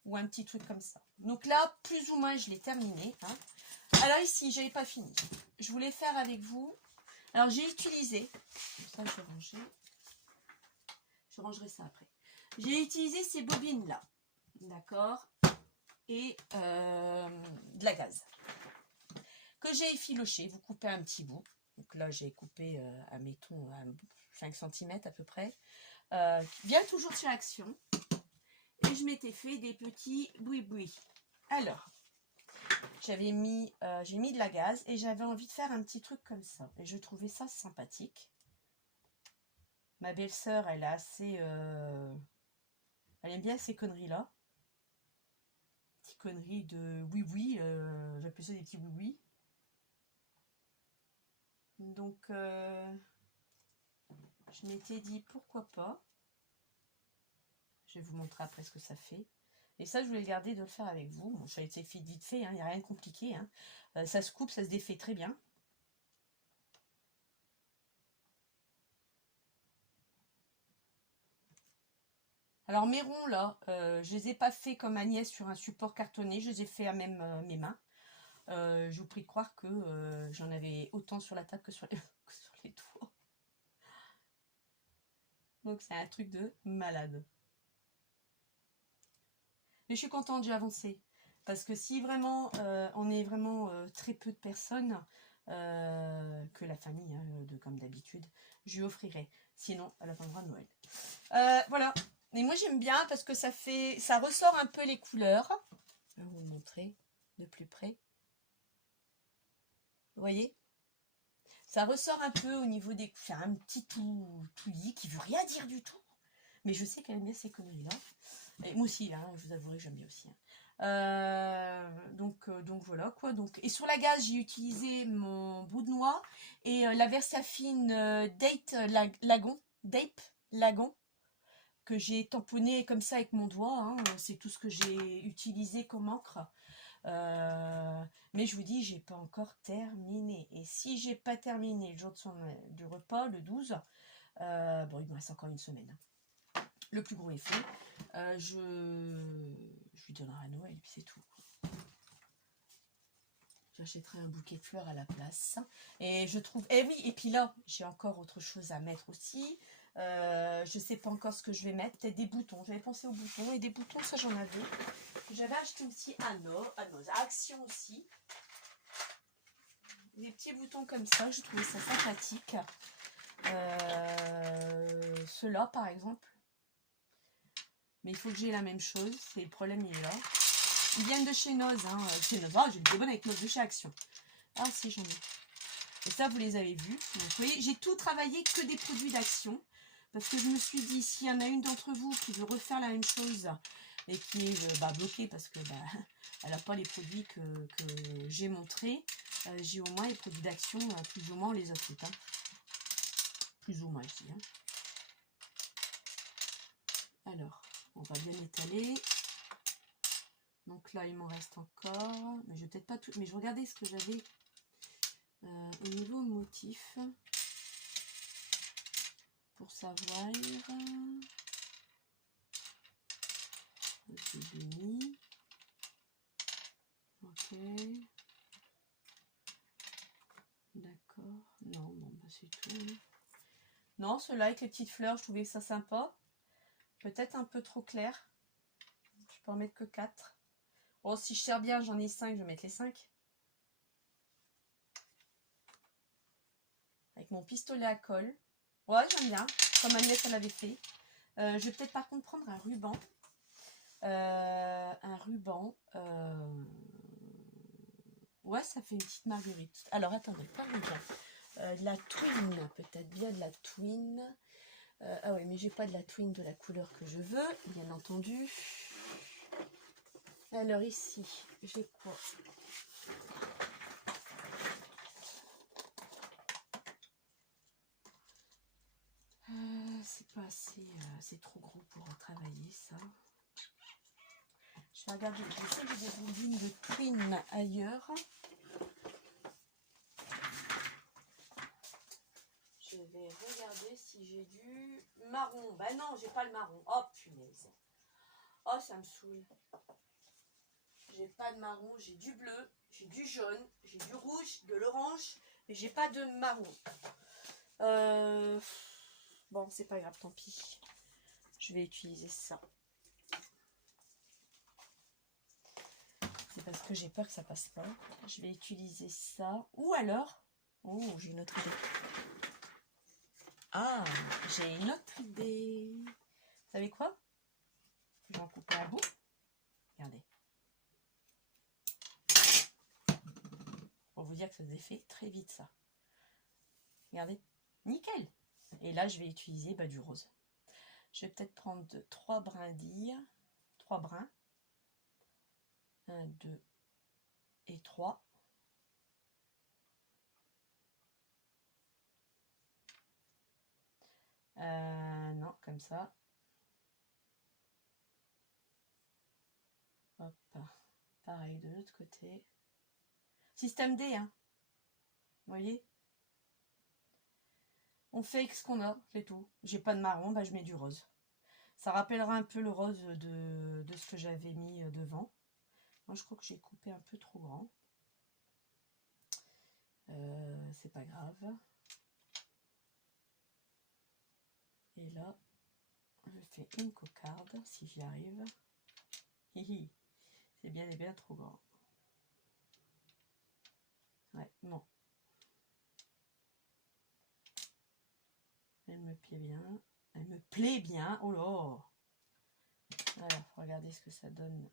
ou un petit truc comme ça. Donc là, plus ou moins, je l'ai terminé. Hein. Alors ici, j'avais pas fini. Je voulais faire avec vous. Alors j'ai utilisé, ça je vais ranger. Je rangerai ça après. J'ai utilisé ces bobines là, d'accord, et de la gaze que j'ai effiloché. Vous coupez un petit bout. Donc là, j'ai coupé, admettons, 5 cm à peu près. Bien toujours sur Action. Et je m'étais fait des petits boui-boui. Alors, j'ai mis de la gaze et j'avais envie de faire un petit truc comme ça. Et je trouvais ça sympathique. Ma belle-sœur, elle est assez... elle aime bien ces conneries-là. Petites conneries de oui-oui. J'appelle ça des petits oui-oui. Donc, je m'étais dit pourquoi pas. Je vais vous montrer après ce que ça fait. Et ça, je voulais garder de le faire avec vous. Bon, ça a été fait vite fait, il n'y a rien de compliqué. Hein. Ça se coupe, ça se défait très bien. Alors mes ronds là, je les ai pas fait comme Agnès sur un support cartonné, je les ai fait à même mes mains. Je vous prie de croire que j'en avais autant sur la table que sur les, que sur les doigts. Donc c'est un truc de malade. Mais je suis contente, j'ai avancé. Parce que si vraiment on est vraiment très peu de personnes, que la famille, hein, comme d'habitude, je lui offrirai. Sinon, elle attendra Noël. Voilà. Mais moi j'aime bien parce que ça ressort un peu les couleurs. Je vais vous montrer de plus près. Vous voyez? Ça ressort un peu au niveau des... C'est un petit tout lit qui veut rien dire du tout. Mais je sais qu'elle aime bien ces conneries-là. Et moi aussi, hein, je vous avouerai que j'aime bien aussi. Hein. Donc voilà quoi. Donc, et sur la gaze, j'ai utilisé mon bout de noix et la Versafine Dape Lagon, que j'ai tamponné comme ça avec mon doigt. Hein. C'est tout ce que j'ai utilisé comme encre. Mais je vous dis, j'ai pas encore terminé. Et si j'ai pas terminé le jour du repas, le 12, bon, il me reste encore une semaine. Hein. Le plus gros est fait. Je lui donnerai à Noël et puis c'est tout. J'achèterai un bouquet de fleurs à la place. Et je trouve... Et oui, et puis là, j'ai encore autre chose à mettre aussi. Je sais pas encore ce que je vais mettre. Peut-être des boutons. J'avais pensé aux boutons. Et des boutons, ça j'en avais. J'avais acheté aussi à Action aussi. Des petits boutons comme ça. Je trouvais ça sympathique. Ceux-là, par exemple. Mais il faut que j'ai la même chose. C'est le problème, il est là. Ils viennent de chez Noz. Hein. Chez Noz. Oh, j'ai des bonnes avec Noz de chez Action. Ah si, j'en ai. Et ça, vous les avez vus. Donc, vous voyez, j'ai tout travaillé que des produits d'Action. Parce que je me suis dit, s'il y en a une d'entre vous qui veut refaire la même chose et qui est bloquée parce que elle n'a pas les produits que j'ai montrés, j'ai au moins les produits d'Action, plus ou moins on les a toutes. Hein. Plus ou moins ici. Hein. Alors, on va bien étaler. Donc là, il m'en reste encore. Mais je vais peut-être pas tout. Mais je regardais ce que j'avais au niveau motif. Pour savoir. C'est demi. Ok. D'accord. Non, bon, bah c'est tout. Hein. Non, ceux-là avec les petites fleurs, je trouvais ça sympa. Peut-être un peu trop clair. Je peux en mettre que 4. Bon, si je sers bien, j'en ai 5, je vais mettre les 5. Avec mon pistolet à colle. Ouais, j'aime bien. Comme Agnès, elle avait fait. Je vais peut-être par contre prendre un ruban. Ouais, ça fait une petite marguerite. Alors, attendez, pas ruban. De la twin, peut-être bien de la twin. Ah oui, mais j'ai pas de la twin de la couleur que je veux, bien entendu. Alors ici, j'ai quoi? C'est pas assez, c'est trop gros pour travailler ça. Je vais regarder, je sais que j'ai des bobines de twin ailleurs. Je vais regarder si j'ai du marron. Bah non, j'ai pas le marron. Oh punaise. Oh, ça me saoule. J'ai pas de marron, j'ai du bleu, j'ai du jaune, j'ai du rouge, de l'orange, mais j'ai pas de marron. Bon, c'est pas grave, tant pis. Je vais utiliser ça. C'est parce que j'ai peur que ça passe pas. Je vais utiliser ça. Ou alors... Oh, j'ai une autre idée. Ah, j'ai une autre idée. Vous savez quoi? Je vais en couper un bout. Regardez. Pour vous dire que ça se défait très vite, ça. Regardez. Nickel. Et là, je vais utiliser du rose. Je vais peut-être prendre 3 brindilles. 3 brins. 1, 2 et 3. Non, comme ça. Hop. Pareil de l'autre côté. Système D, hein. Vous voyez? On fait avec ce qu'on a, c'est tout. J'ai pas de marron, je mets du rose. Ça rappellera un peu le rose de ce que j'avais mis devant. Moi, je crois que j'ai coupé un peu trop grand. C'est pas grave. Et là, je fais une cocarde, si j'y arrive. C'est bien et bien trop grand. Ouais, bon. Elle me plaît bien. Elle me plaît bien. Oh là! Alors, regardez ce que ça donne.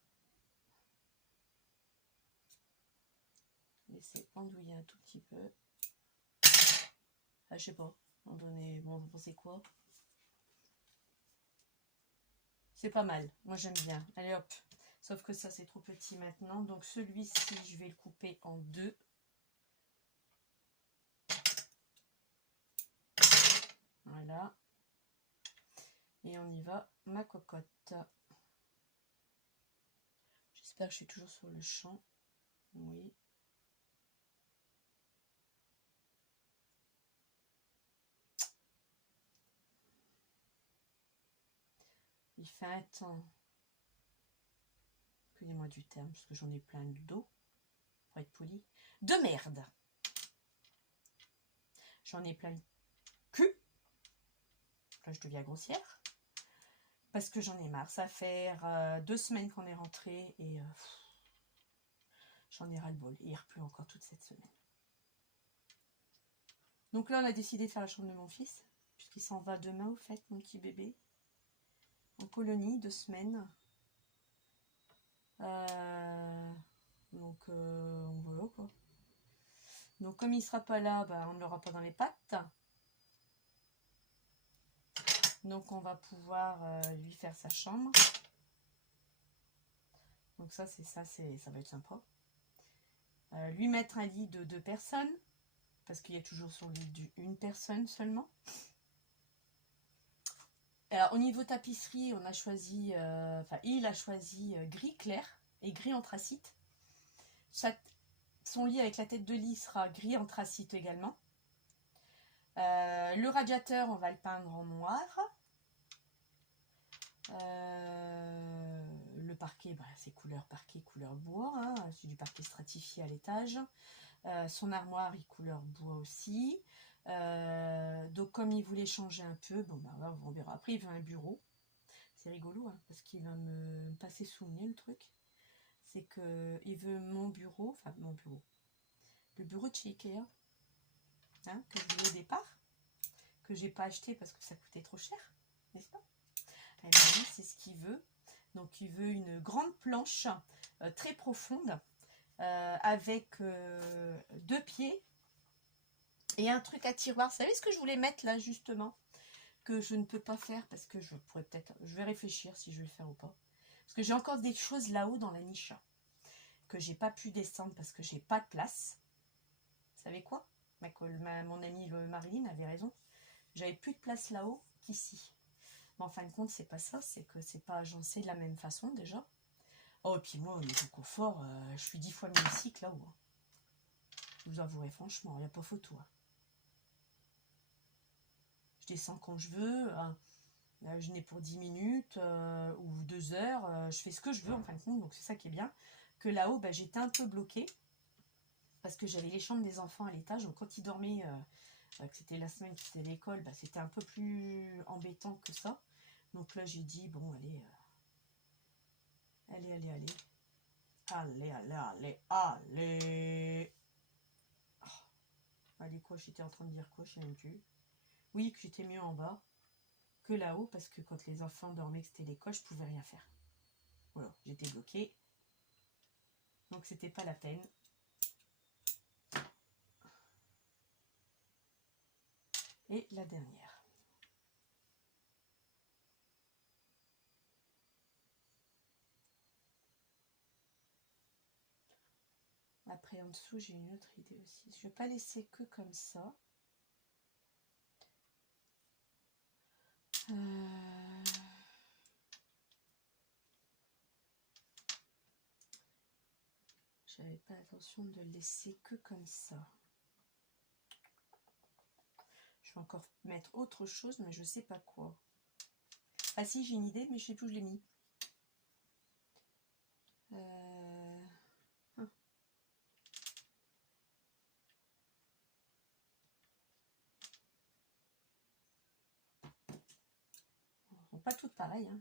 Laissez andouiller un tout petit peu. Ah, je sais pas. On donnait. Bon, vous pensez quoi? C'est pas mal. Moi, j'aime bien. Allez, hop. Sauf que ça, c'est trop petit maintenant. Donc, celui-ci, je vais le couper en 2. Voilà. Et on y va, ma cocotte. J'espère que je suis toujours sur le champ. Oui. Il fait un temps. Excusez-moi du terme, parce que j'en ai plein le dos. pour être poli, de merde. J'en ai plein le cul. Là, je deviens grossière. Parce que j'en ai marre. Ça fait 2 semaines qu'on est rentré et j'en ai ras-le-bol. Et il repleut encore toute cette semaine. Donc là, on a décidé de faire la chambre de mon fils. Puisqu'il s'en va demain, au fait, mon petit bébé. En colonie, 2 semaines. Donc voilà quoi. Donc comme il sera pas là, bah, on ne l'aura pas dans les pattes. Donc on va pouvoir lui faire sa chambre. Donc ça va être sympa. Lui mettre un lit de 2 personnes. Parce qu'il y a toujours sur le lit d'une personne seulement. Alors au niveau tapisserie, on a choisi, il a choisi gris clair et gris anthracite. Son lit avec la tête de lit sera gris anthracite également. Le radiateur, on va le peindre en noir. Le parquet, bah, c'est couleur parquet, couleur bois. Hein, c'est du parquet stratifié à l'étage. Son armoire est couleur bois aussi. Donc comme il voulait changer un peu, bon bah on verra. Après il veut un bureau. C'est rigolo hein, parce qu'il va me passer sous le nez le truc. C'est que il veut mon bureau, enfin mon bureau. Le bureau de chez Ikea. Hein, que je voulais au départ. Que j'ai pas acheté parce que ça coûtait trop cher. N'est-ce pas? Et bien oui, c'est ce qu'il veut. Donc il veut une grande planche très profonde. Avec 2 pieds et un truc à tiroir. Vous savez ce que je voulais mettre là justement, que je ne peux pas faire parce que je pourrais peut-être, je vais réfléchir si je vais le faire ou pas, parce que j'ai encore des choses là-haut dans la niche que j'ai pas pu descendre parce que j'ai pas de place. Vous savez quoi, mon amie Marilyn avait raison, j'avais plus de place là-haut qu'ici. Mais en fin de compte c'est pas ça, c'est que c'est pas agencé de la même façon déjà. Oh, et puis moi, au niveau confort, je suis 10 fois mieux ici que là-haut. Hein. Je vous avouerai franchement, il n'y a pas photo. Hein. Je descends quand je veux, je n'ai pour 10 minutes ou 2 heures, je fais ce que je veux en fin de compte, donc c'est ça qui est bien. Que là-haut, bah, j'étais un peu bloquée, parce que j'avais les chambres des enfants à l'étage, donc quand ils dormaient, que c'était la semaine qui était l'école, bah, c'était un peu plus embêtant que ça. Donc là, j'ai dit, bon, allez. Oh, allez quoi, j'étais en train de dire quoi, je sais même plus. Oui, que j'étais mieux en bas que là-haut, parce que quand les enfants dormaient, que c'était l'école, je pouvais rien faire. Voilà, j'étais bloquée. Donc c'était pas la peine. Et la dernière. Après en dessous, j'ai une autre idée aussi. Je vais pas laisser que comme ça. J'avais pas l'intention de le laisser que comme ça. Je vais encore mettre autre chose, mais je sais pas quoi. Ah si, j'ai une idée, mais je sais plus où je l'ai mis. Pas toutes pareilles. Hein.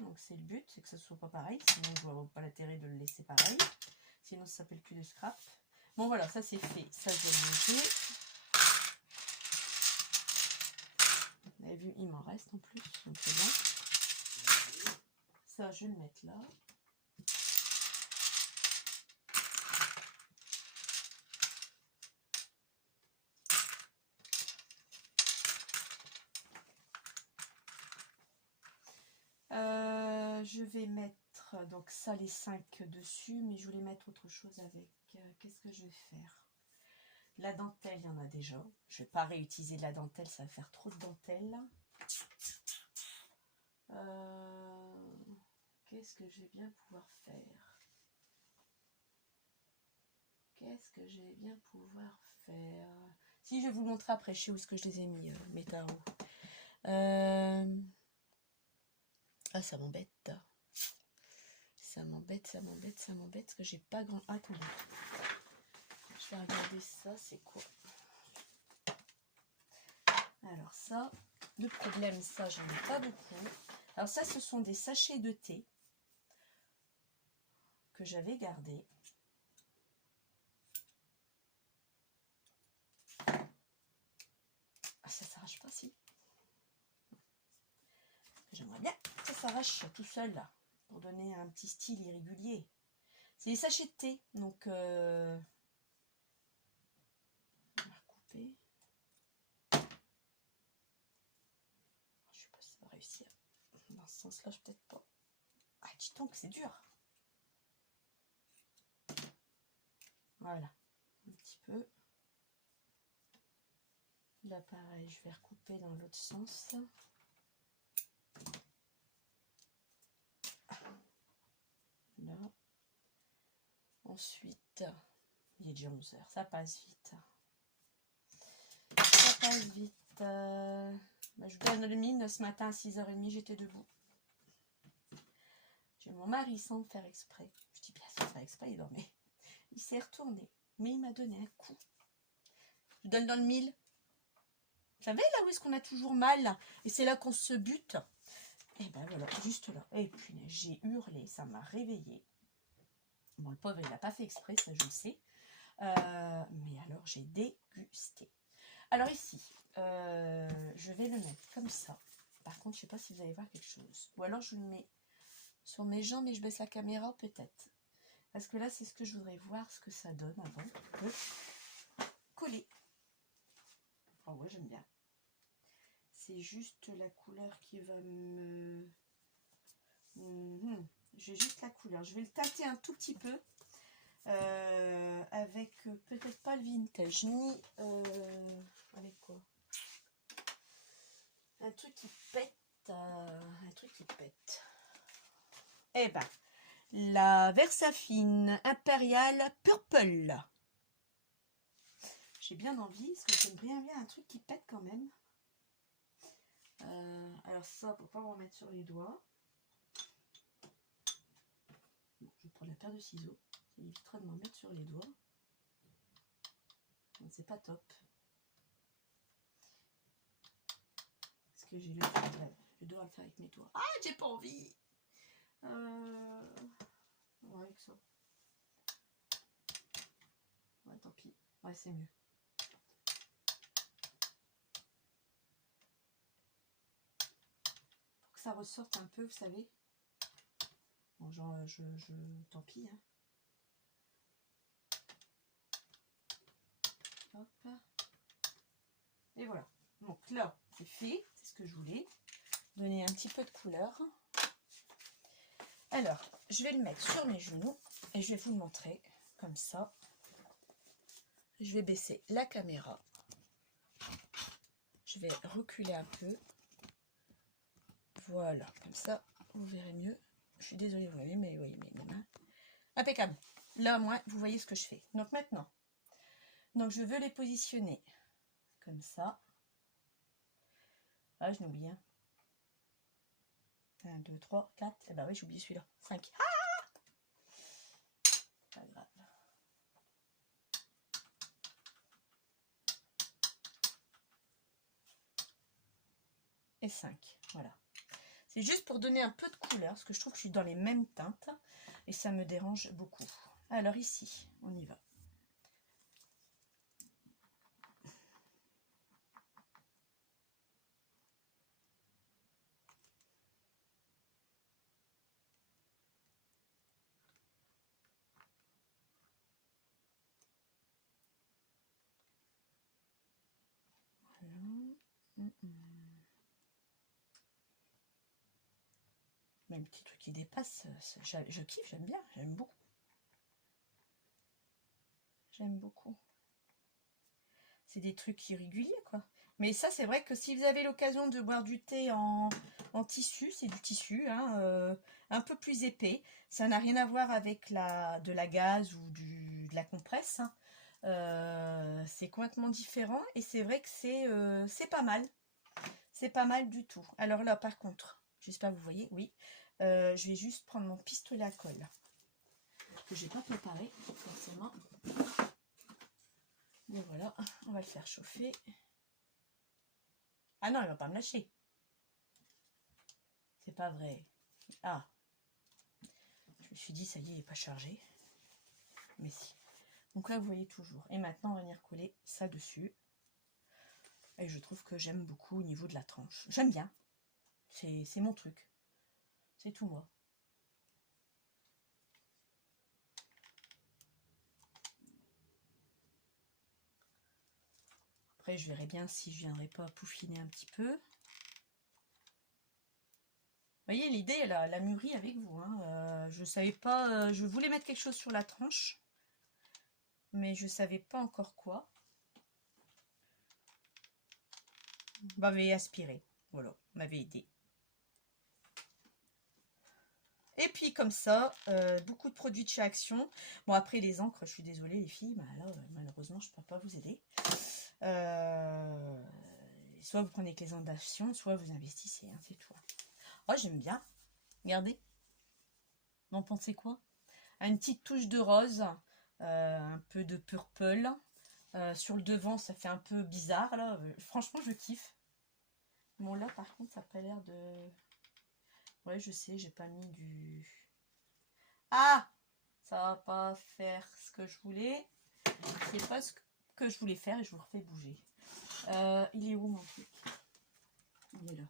Donc c'est le but, c'est que ça soit pas pareil. Sinon je vois pas l'intérêt de le laisser pareil. Sinon ça s'appelle plus de scrap. Bon voilà, ça c'est fait. Ça je vais le manger. Vous avez vu, il m'en reste en plus. Donc c'est bon. Ça je vais le mettre là. Je vais mettre donc ça les 5 dessus, mais je voulais mettre autre chose avec. Qu'est-ce que je vais faire? La dentelle, il y en a déjà. Je vais pas réutiliser de la dentelle, ça va faire trop de dentelle. Qu'est-ce que je vais bien pouvoir faire? Qu'est-ce que je vais bien pouvoir faire? Si, je vais vous montrer après, je sais où est-ce que je les ai mis, mes tarots. Ah, ça m'embête. ça m'embête, ça m'embête, ça m'embête, parce que j'ai pas grand... Attendez. Je vais regarder ça, c'est quoi? Alors ça, le problème, ça, j'en ai pas beaucoup. Alors ça, ce sont des sachets de thé que j'avais gardés. Ah, ça s'arrache pas, si. J'aimerais bien que ça s'arrache tout seul, là, pour donner un petit style irrégulier. C'est des sachets de thé, donc... on va recouper. Je sais pas si ça va réussir. Dans ce sens-là, je peut-être pas. Ah, dis donc, c'est dur. Voilà, un petit peu. Là, pareil, je vais recouper dans l'autre sens. Là. Ensuite, il est déjà 11 h, ça passe vite. Ça passe vite. Je vous donne le mine, ce matin à 6h30, j'étais debout. J'ai mon mari sans faire exprès. Je dis bien sans faire exprès, il dormait. Il s'est retourné, mais il m'a donné un coup. Je vous donne dans le mille. Vous savez là où est-ce qu'on a toujours mal? Et c'est là qu'on se bute. Et ben voilà, juste là. Et puis j'ai hurlé, ça m'a réveillée. Bon, le pauvre, il n'a pas fait exprès, ça je le sais. Mais alors, j'ai dégusté. Alors ici, je vais le mettre comme ça. Par contre, je ne sais pas si vous allez voir quelque chose. Ou alors, je le mets sur mes jambes et je baisse la caméra, peut-être. Parce que là, c'est ce que je voudrais voir, ce que ça donne avant de coller. Oh ouais, j'aime bien. C'est juste la couleur qui va me... J'ai juste la couleur. Je vais le tâter un tout petit peu. Avec peut-être pas le vintage, ni... avec quoi? Un truc qui pète. Un truc qui pète. Eh ben, la Versafine Impériale Purple. J'ai bien envie, parce que j'aimerais bien un truc qui pète quand même. Alors ça, pour pas me remettre sur les doigts. Bon, je vais prendre la paire de ciseaux. Ça évitera de m'en mettre sur les doigts. C'est pas top. Parce que j'ai le... Je dois le faire avec mes doigts. Ah, j'ai pas envie. Ouais, avec ça. Ouais, tant pis. Ouais, c'est mieux. Pour que ça ressorte un peu, vous savez. Bon, genre, tant pis, hein. Hop. Et voilà. Donc là, c'est fait. C'est ce que je voulais. Donner un petit peu de couleur. Alors, je vais le mettre sur mes genoux et je vais vous le montrer comme ça. Je vais baisser la caméra. Je vais reculer un peu. Voilà, comme ça, vous verrez mieux. Je suis désolée, vous voyez, mais oui, mes mains. Impeccable. Là, moi, vous voyez ce que je fais. Donc maintenant, je veux les positionner comme ça. Ah, je n'oublie un. 1, 2, 3, 4. Eh ben oui, j'ai oublié celui-là. 5. Ah, pas grave. Et 5. Voilà. C'est juste pour donner un peu de couleur, parce que je trouve que je suis dans les mêmes teintes. Et ça me dérange beaucoup. Alors ici, on y va. Même petit truc qui dépasse, je kiffe, j'aime bien, j'aime beaucoup. J'aime beaucoup. C'est des trucs irréguliers, quoi. Mais ça, c'est vrai que si vous avez l'occasion de boire du thé en tissu, c'est du tissu, hein, un peu plus épais. Ça n'a rien à voir avec de la gaze ou de la compresse. Hein. C'est complètement différent et c'est vrai que c'est pas mal. C'est pas mal du tout. Alors là, par contre, j'espère que vous voyez, oui. Je vais juste prendre mon pistolet à colle. Que j'ai pas préparé, forcément. Bon voilà, on va le faire chauffer. Ah non, il va pas me lâcher. C'est pas vrai. Ah. Je me suis dit, ça y est, il n'est pas chargé. Mais si. Donc là, vous voyez toujours. Et maintenant, on va venir coller ça dessus. Et je trouve que j'aime beaucoup au niveau de la tranche. J'aime bien. C'est mon truc. C'est tout moi. Après, je verrai bien si je viendrai pas peaufiner un petit peu. Vous voyez, l'idée, elle a mûri avec vous. Hein. Je savais pas... je voulais mettre quelque chose sur la tranche. Mais je savais pas encore quoi. Vous m'avez aspiré. Voilà, vous m'avez aidé. Et puis comme ça, beaucoup de produits de chez Action. Bon, après les encres, je suis désolée les filles, bah là, malheureusement, je ne peux pas vous aider. Soit vous prenez avec les ondations, soit vous investissez, hein, c'est tout. Oh, j'aime bien. Regardez. Vous en pensez quoi? Une petite touche de rose, un peu de purple. Sur le devant, ça fait un peu bizarre, là. Franchement, je kiffe. Bon, là, par contre, ça n'a pas l'air de... Ouais, je sais, j'ai pas mis du... Ah! Ça va pas faire ce que je voulais. C'est pas ce que je voulais faire et je vous refais bouger. Il est où mon truc? Il est là.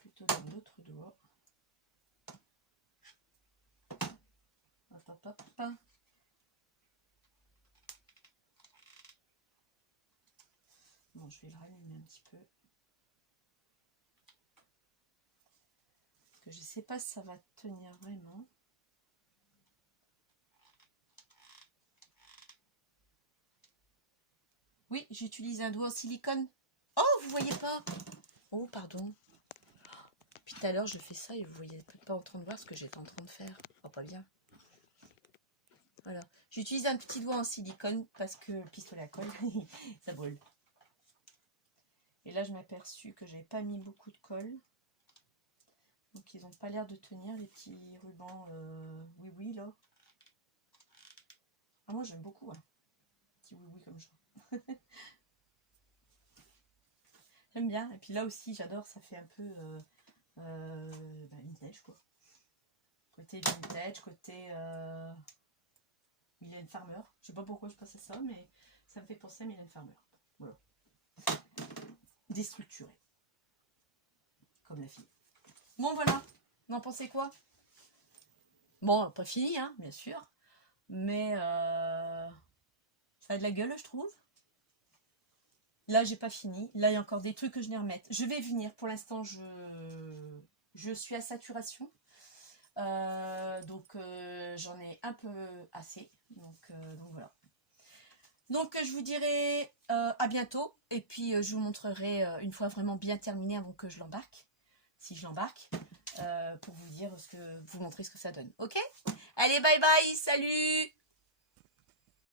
Plutôt dans l'autre doigt. Hop, hop, hop. Bon, je vais le rallumer un petit peu. Parce que je sais pas si ça va tenir vraiment. Oui, j'utilise un doigt en silicone. Oh, vous voyez pas? Oh, pardon. Puis tout à l'heure, je fais ça et vous voyez peut-être pas en train de voir ce que j'étais en train de faire. Oh, pas bien. Voilà. J'utilise un petit doigt en silicone parce que le pistolet à colle, ça brûle. Et là, je m'ai aperçu que j'avais pas mis beaucoup de colle. Donc, ils n'ont pas l'air de tenir, les petits rubans oui, oui, là. Ah, moi, j'aime beaucoup. Hein. Petit oui, oui, comme ça. J'aime bien. Et puis là aussi, j'adore, ça fait un peu vintage, quoi. Côté vintage, côté Mylène Farmer. Je sais pas pourquoi je passe à ça, mais ça me fait penser à Mylène Farmer. Voilà. Déstructuré. Comme la fille. Bon, voilà. Vous en pensez quoi? Bon, pas fini, hein, bien sûr. Mais ça a de la gueule, je trouve. Là, j'ai pas fini. Là, il y a encore des trucs que je vais remettre. Je vais venir. Pour l'instant, je suis à saturation. Donc, j'en ai un peu assez. Donc voilà. Donc, je vous dirai à bientôt. Et puis, je vous montrerai une fois vraiment bien terminé avant que je l'embarque. Si je l'embarque. Pour vous dire vous montrer ce que ça donne. Ok? Allez, bye bye. Salut!